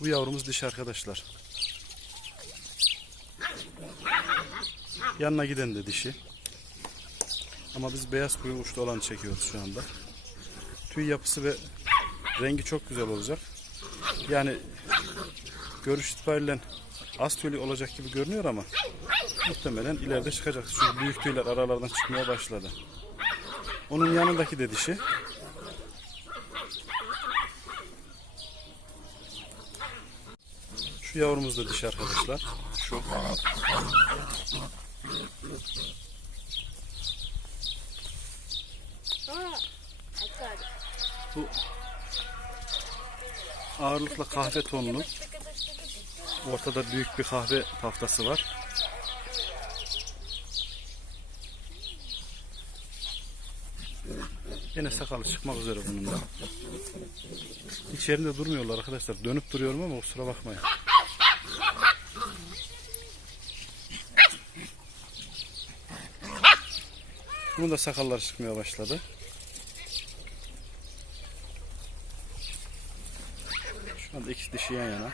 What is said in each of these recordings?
Bu yavrumuz dişi arkadaşlar. Yanına giden de dişi. Ama biz beyaz kuyu uçlu olanı çekiyoruz şu anda. Tüy yapısı ve rengi çok güzel olacak. Yani görüş itibariyle az tüylü olacak gibi görünüyor ama muhtemelen ileride çıkacak. Çünkü büyük tüyler aralardan çıkmaya başladı. Onun yanındaki de dişi. Şu yavrumuz da dişi arkadaşlar. Şu. Bu ağırlıkla kahve tonlu. Ortada büyük bir kahve taftası var. Yine sakalı çıkmak üzere bunun da. Hiç durmuyorlar arkadaşlar. Dönüp duruyorum ama kusura bakmayın. Bunun da sakalları çıkmaya başladı. Şu anda iki dişi yan yana.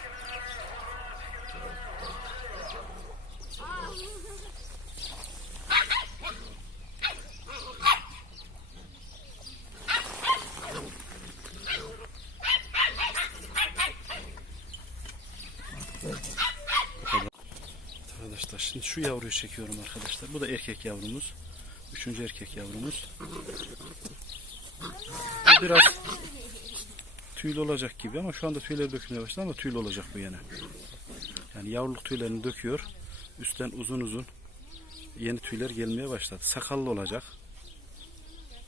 Arkadaşlar şimdi şu yavruyu çekiyorum arkadaşlar. Bu da erkek yavrumuz. Üçüncü erkek yavrumuz. Biraz tüylü olacak gibi ama şu anda tüyleri dökülmeye başladı ama tüylü olacak bu yine. Yani yavruluk tüylerini döküyor. Üstten uzun uzun yeni tüyler gelmeye başladı. Sakallı olacak.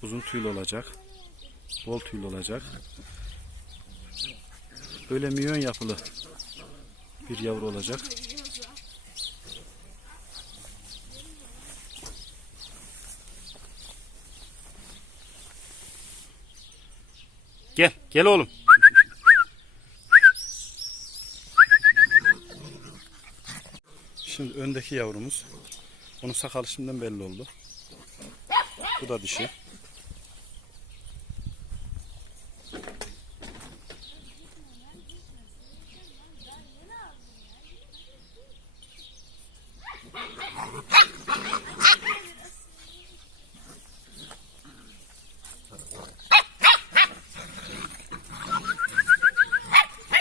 Uzun tüylü olacak. Bol tüylü olacak. Böyle milyon yapılı bir yavru olacak. Gel, gel oğlum. Şimdi öndeki yavrumuz. Onun sakalı şimdiden belli oldu. Bu da dişi.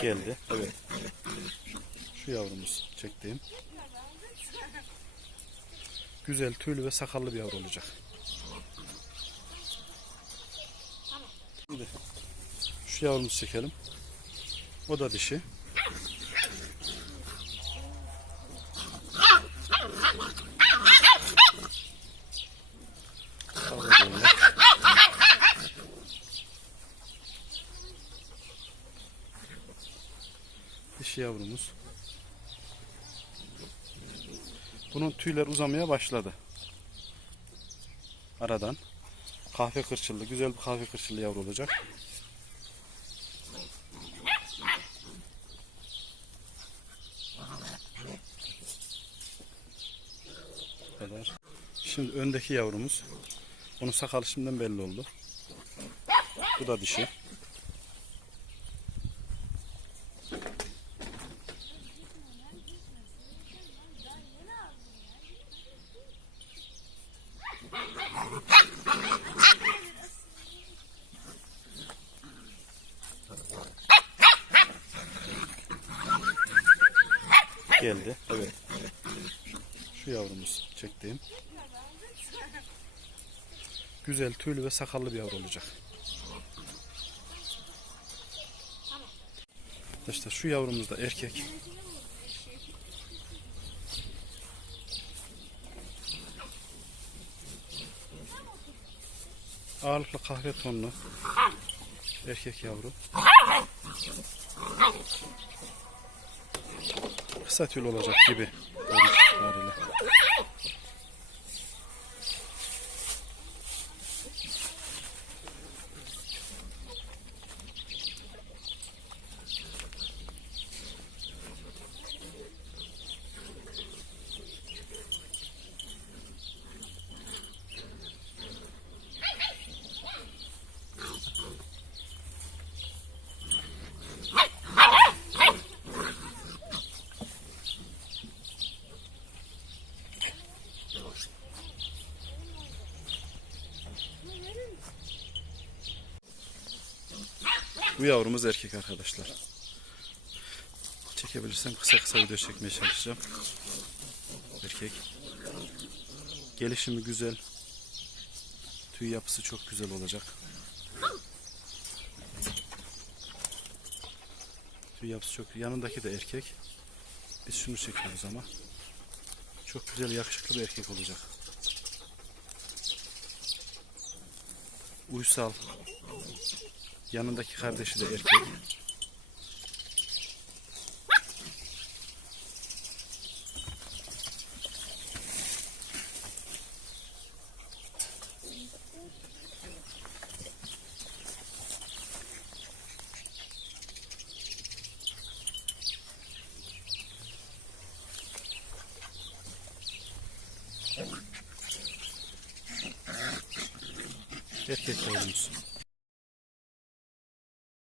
Geldi. Evet. Şu yavrumuz çektiğim. Güzel tüylü ve sakallı bir yavru olacak. Şimdi şu yavrumuzu çekelim. O da dişi. Dişi yavrumuz. Bunun tüyler uzamaya başladı. Aradan. Kahve kırçıllı, güzel bir kahve kırçıllı yavru olacak. Kadar. Şimdi öndeki yavrumuz. Onun sakalı şimdiden belli oldu. Bu da dişi. Geldi. Evet. Şu yavrumuz çektiğim. Güzel tüylü ve sakallı bir yavru olacak. İşte şu yavrumuz da erkek. Ağırlıklı kahve tonlu erkek yavru. Kısa tüylü olacak gibi. Bu yavrumuz erkek arkadaşlar. Çekebilirsem kısa kısa video çekmeye çalışacağım. Erkek. Gelişimi güzel. Tüy yapısı çok güzel olacak. Tüy yapısı çok. Yanındaki de erkek. Biz şunu çekiyoruz ama. Çok güzel yakışıklı bir erkek olacak. Uysal. Yanındaki kardeşi de erkek. Erkek yavrumuz.